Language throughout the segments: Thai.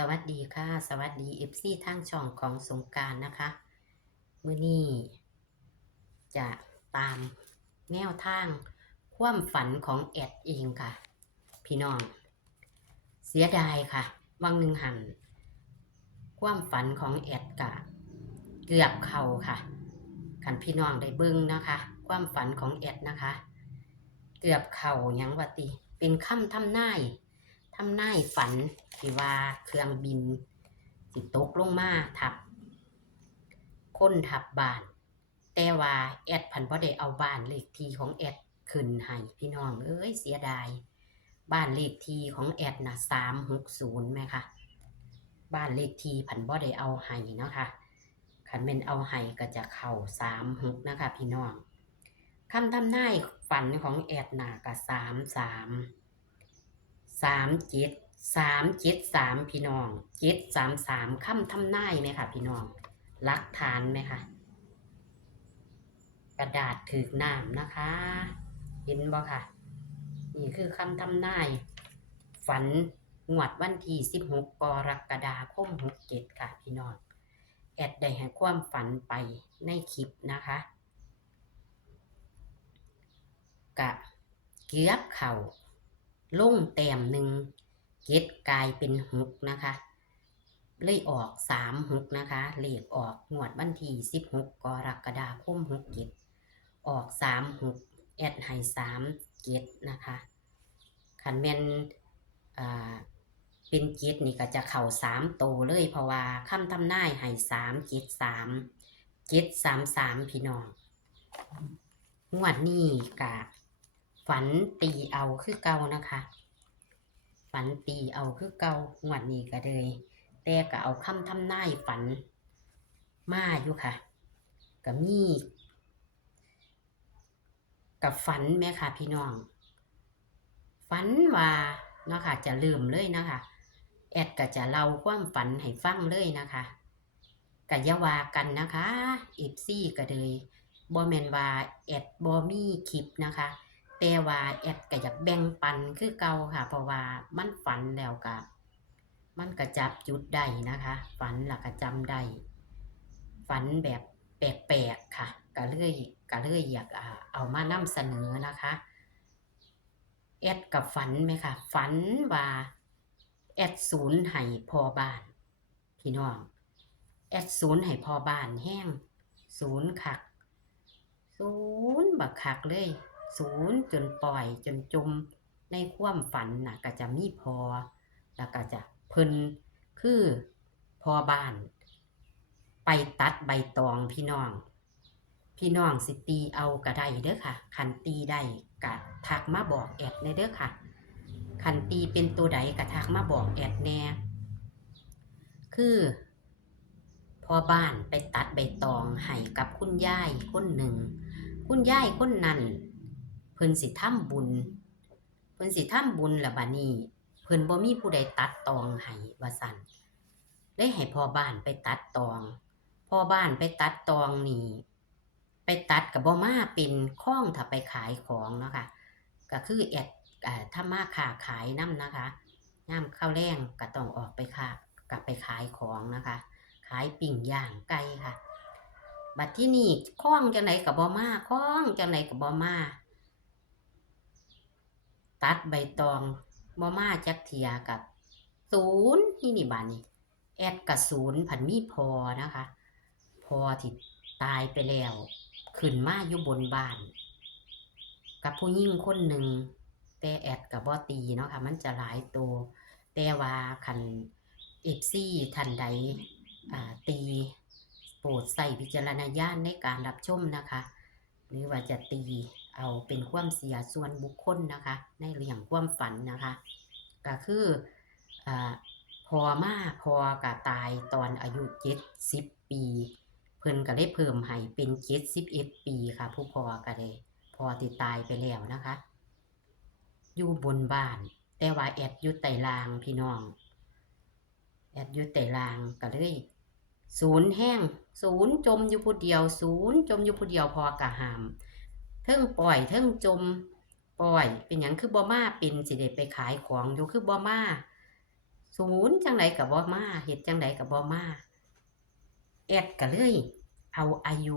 สวัสดีค่ะ สวัสดีเอฟซีทางช่องของสงการนะคะ มือนี้จะตามแนวทางความฝันของแอดเองค่ะ พี่น้อง เสียดายค่ะ วังหนึ่งหัน ความฝันของแอดกะ เกือบเข่าค่ะขันพี่น้องได้เบิ้งนะคะ ความฝันของแอดนะคะ เกือบเข่ายังวะติ เป็นค่ำทำนาย ทำนายฝันที่ว่าเครื่องบิน สิตกลงมาทับ คนทับบ้าน แต่ว่าแอดพันบ่ได้เอาบ้านเลขที่ของแอดขึ้นให้พี่น้องเอ้ยเสียดาย บ้านเลขที่ของแอดน่ะ360แม่ค่ะบ้านเลขที่พันบ่ได้เอาให้เนาะค่ะคันแม่นเอาให้ก็จะเข้า36นะคะ พี่น้องคำทำนายฝันของแอดน่ะก็33สาม เจ็ดสามเจ็ดสามพี่น้องเจ็ดสามสามคำทำนายไหมค่ะพี่น้องลักฐานไหมคะกระดาษถือน้ำนะคะ เห็นบ่ค่ะ นี่คือคำทำนาย ฝันงวดวันที่สิบหกกรกฎาคมหกเจ็ดค่ะพี่น้องแอดได้ให้ความฝันไปในคลิปนะคะกะเกือบเข่า ลงแต้มหนึ่งเจ็ดกลายเป็นหกนะคะ เลยออกสามหกนะคะเลขออกงวดวันที่สิบหกกรกฎาคมหกเจ็ดออกสามหกแอดให้สามเจ็ดนะคะขันแมนอ่าเป็นเจ็ดนี่ก็จะเข่าสามโตเลยเพราะว่าคำทำนายให้สามเจ็ดสามเจ็ดสามสามพี่น้องงวดนี้กะ ฝันตีเอาคือเก่านะคะ ฝันตีเอาคือเก่างวดนี้ก็เลยแต่ก็เอาคำทำนายฝันมาอยู่ค่ะก็มีกับฝันแม่ค่ะพี่น้อง ฝันว่าเนาะค่ะจะลืมเลยนะคะ แอดก็จะเล่าความฝันให้ฟังเลยนะคะกะอยาวากันนะคะเอฟซี่ก็เลยบ่แมนว่าแอดบ่มีคลิปนะคะ แต่ว่าแอดก็อยากแบ่งปันคือเก่าค่ะ เพราะว่ามันฝันแล้วก็มันก็จับจุดได้นะคะ ฝันแล้วก็จำได้ฝันแบบแปลกๆค่ะก็เลยก็เลยอยากเอามานำเสนอนะคะแอดกับฝันไหมคะฝันว่าแอดศูนย์ให้พอบ้านพี่น้องแอดศูนย์ให้พอบ้านแห้งศูนย์คักศูนย์บักคักเลย ศูนย์จนปล่อยจนจมในความฝันน่ะก็จะมีพอ แล้วก็จะเพิ่นคือพอบ้าน ไปตัดใบตองพี่น้อง พี่น้องสิตีเอาก็ได้เด้อค่ะ คันตีได้ก็ทักมาบอกแอดในเด้อค่ะ คันตีเป็นตัวใดก็ทักมาบอกแอดแน่คือพอบ้านไปตัดใบตองให้กับคุณยายคนหนึ่ง คุณยายคนนั้น เพิ่นสิทำบุญ เพิ่นสิทำบุญละบัดนี้ เพิ่นบ่มีผู้ใดตัดตองให้ว่าซั่นเลยให้พ่อบ้านไปตัดตอง พ่อบ้านไปตัดตองนี่ ไปตัดกับบ่มาเป็นข้องถ้าไปขายของเนาะค่ะก็คือแอดอ่าถ้ามาค้าขายนํนะคะยามข้าวแรงก็ต้องออกไปค้ากลับไปขายของนะคะ ขายปิ่งย่างไก่ค่ะ บัดที่นี่คล้องจังไหนกับบ่มาคล้องจังไหนกับบ่มา ตัดใบตองบ่มาจักเทียกับศูนย์ที่นี่บาดนี้ แอดกับศูนย์ผันมีพอนะคะ พอที่ตายไปแล้ว ขึ้นมาอยู่บนบ้าน กับผู้หญิงคนหนึ่ง แต่แอดกับบ่ตีเนาะค่ะ มันจะหลายตัว แต่ว่าคันเอฟซีทันใดอ่าตีโปรดใส่วิจารณญาณในการรับชมนะคะ หรือว่าจะตี เอาเป็นความเสียส่วนบุคคลนะคะ ในเรื่องความฝันนะคะ ก็คืออพอมาพอกะตายตอนอายุเจ็ดสิบปี เพิ่นก็เลยเพิ่มให้เป็นเจ็ดสิบเอ็ดปีค่ะ ผู้พอก็เลยพอที่ตายไปแล้วนะคะ อยู่บนบ้าน แต่ว่าแอดอยู่ไต่ลางพี่น้องแอดอยู่แต่ลางก็เลยศูนย์แห้งศูนย์จมอยู่ผู้เดียว ศูนย์จมอยู่ผู้เดียวพอกะหาม เทิงปล่อยเทิงจมปล่อย เป็นหยังคือบ่มาเป็นสิได้ไปขายของอยู่คือบ่มาศูนย์จังไดก็บ่มาเฮ็ดจังไดก็บ่มาแอดก็เลยเอาอายุ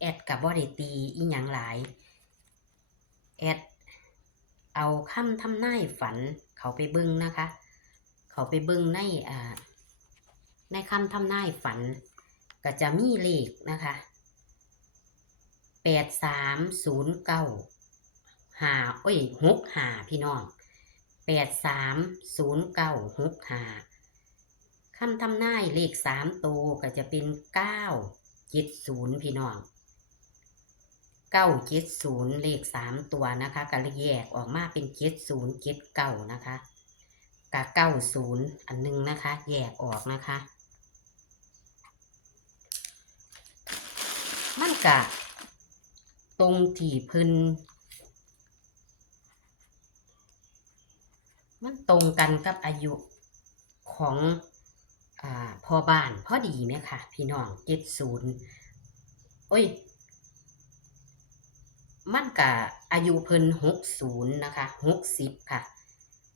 แอดก็บ่ได้ตีอีหยังหลาย แอดเอาคำทำนายฝันเขาไปบิ่งนะคะ เขาไปบิ่งในอ่าในคำทำนายฝัน ก็จะมีเลขนะคะ แปดสามศูนย์เก้าหาเอ้ยหกหาพี่น้องแปดสามศูนย์เก้าหกหาคำทำนายเลขสามตัวก็จะเป็นเก้าเจ็ดศูนย์พี่น้องเก้าเจ็ดศูนย์เลขสามตัวนะคะก็เลยแยกออกมาเป็นเจ็ดศูนย์เจ็ดเก้านะคะกับเก้าศูนย์อันหนึงนะคะ แยกออกนะคะ มันกะ ตรงที่เพิ่นมันตรงกันกับอายุของอพ่อบ้านพอดีไหมคะพี่น้องเจ็ดศูนย์โอ้ย มันกะอายุเพิ่นหกศูนย์นะคะหกสิบค่ะ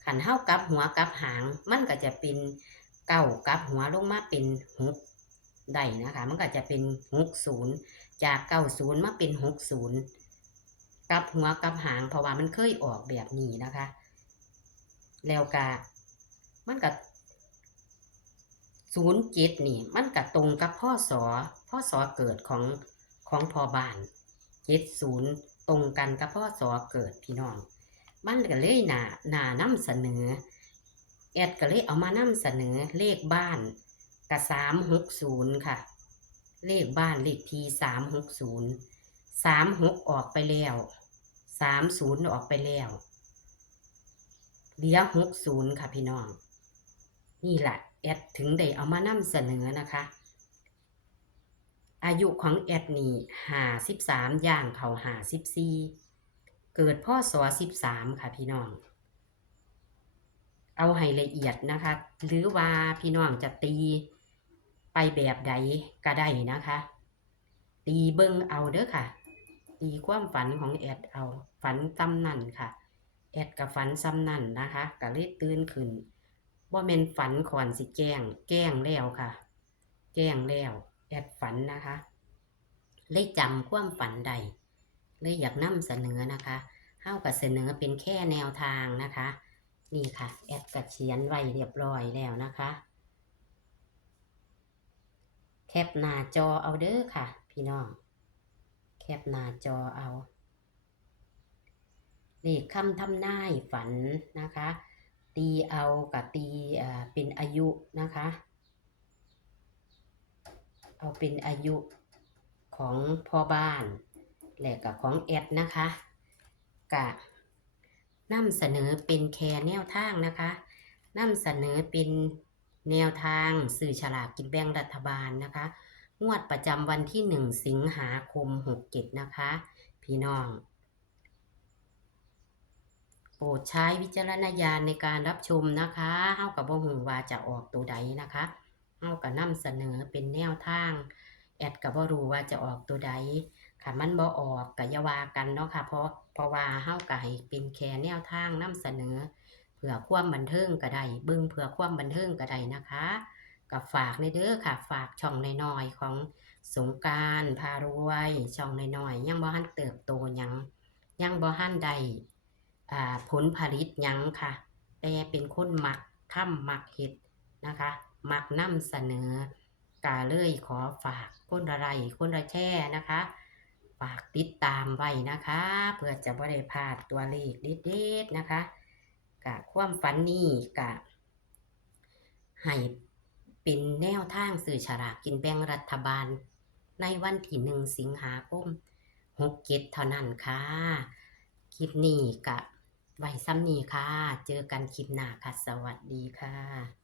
ขันเท่ากับหัวกับหาง มันก็จะเป็นเก้ากับหัวลงมาเป็นหก ได้นะคะ มันก็จะเป็นหกศูนย์จากเก้าศูนย์มาเป็นหกศูนย์กับหัวกับหางเพราะว่ามันเคยออกแบบนี้นะคะ แล้วกะมันกับศูนย์เจ็ดนี่ มันกับตรงกับพ่อสอพ่อสอเกิดของของพอบ้านเจ็ดศูนย์ตรงกันกับพ่อสอเกิดพี่น้องมันก็เลยหนาหนานำเสนอแอดก็เลยเอามานำเสนอเลขบ้าน กับสามหกศูนย์ค่ะ เลขบ้านเลขทีสามหกศูนย์สามหกออกไปแล้วสามศูนย์ออกไปแล้วเหลือหกศูนย์ค่ะพี่น้อง นี่แหละแอดถึงได้เอามานำเสนอนะคะ อายุของแอดนี่ห้าสิบสามย่างเขาห้าสิบสี่เกิดพ่อสอสิบสามค่ะพี่น้อง เอาให้ละเอียดนะคะ หรือว่าพี่น้องจะตี ไปแบบใดก็ได้นะคะ ตีเบิ้งเอาเด้อค่ะ ตีความฝันของแอดเอาฝันซ้ำนั่นค่ะ แอดกับฝันซ้ำนั่นนะคะก็เลยตื่นขึ้นว่าเมนฝันขอนสิแกล้ง แกล้งแล้วค่ะ แกล้งแล้วแอดฝันนะคะ เลยจำความฝันใด เลยอยากนำเสนอนะคะเท่ากับเสนอเป็นแค่แนวทางนะคะ นี่ค่ะ แอดกัดเขียนไว้เรียบร้อยแล้วนะคะ แคปหน้าจอเอาเด้อค่ะ พี่น้อง แคปหน้าจอเอาเลขคำทำนายฝันนะคะ ตีเอากับตีอ่าเป็นอายุนะคะ เอาเป็นอายุของพ่อบ้านและกับของแอดนะคะกะนำเสนอเป็นแค่แนวทางนะคะนำเสนอเป็น แนวทางสื่อฉลากกินแบ่งรัฐบาลนะคะ งวดประจำวันที่ 1 สิงหาคม 67 นะคะ พี่น้อง โปรดใช้วิจารณญาณในการรับชมนะคะเฮากับบ่ฮู้ว่าจะออกตัวใดนะคะเฮาก็นำเสนอเป็นแนวทาง แอดก็บ่รู้ว่าจะออกตัวใดค่ะมันบ่ออกก็อย่าวากันเนาะค่ะ เพราะเพราะว่าเฮาก็ให้เป็นแค่แนวทางนำเสนอ เพื่อความบันเทิงก็ได้เบิ่งเพื่อความบันเทิงก็ได้นะคะก็ฝากในเด้อค่ะ ฝากช่องน้อยๆของสงการพารวยช่องน้อยๆยังบ่ทันเติบโตยังยังบ่ทันได้อ่าผลผลิตยังค่ะ แต่เป็นคนหมักทำมักเฮ็ดนะคะหมักนำเสนอกาเลยขอฝากคนละไลค์คนละแช่นะคะ ฝากติดตามไว้นะคะ เพื่อจะบ่ได้พลาดตัวเลขเด็ดๆนะคะ กะความฝันนี่กะให้เป็นแนวทางสื่อฉลากกินแบ่งรัฐบาล ในวันที่หนึ่งสิงหาคมหกเจ็ดเท่านั้นค่ะ คลิปนี้กะไว้ซ้ำนี้ค่ะ เจอกันคลิปหน้าค่ะ สวัสดีค่ะ